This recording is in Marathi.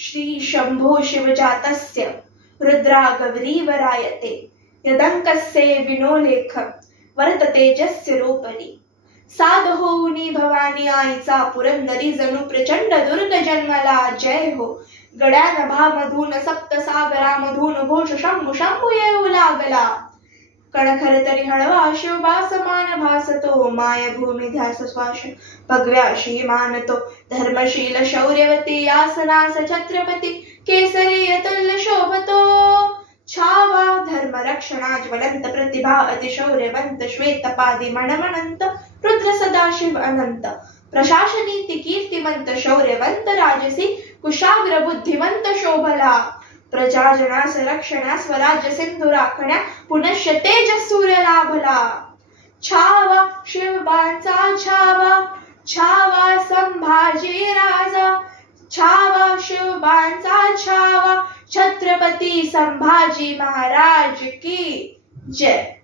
श्री शंभो शिवजातस्य रुद्रा गौरीवरायते यदंकस्य विनोलेख वर्ततेजस्यरोपरी साधहोनी भवानी आईचा पुरंदरी जणू प्रचंड दुर्ग जन्मला जय हो गड्या नभामधून सप्तसागरामधून घोष शंभू शंभू येऊ लागला कणखर तरी हळवा शिवबासमान भासतो मायभूमी ध्यास श्वास भगव्याशी मानतो धर्मशील शौर्यवती आसनास छत्रपती केसरी अतुल्य शोभतो छावा धर्म रक्षणा ज्वलंत प्रतिभा अतिशौर्यवंत श्वेतपादी मणमणंत रुद्र सदाशिव अनंत प्रशासनीती कीर्तिमंत शौर्यवंत राजसी कुशाग्र बुद्धिमंत शोभला प्रजाजनास रक्षणा स्वराज्य सिंधू राखण्या पुनश्य तेजसूर्य लाभला छावा शिवबांचा छावा छावा संभाजी राजा छावा शिवबांचा छावा छत्रपती संभाजी महाराज की जय।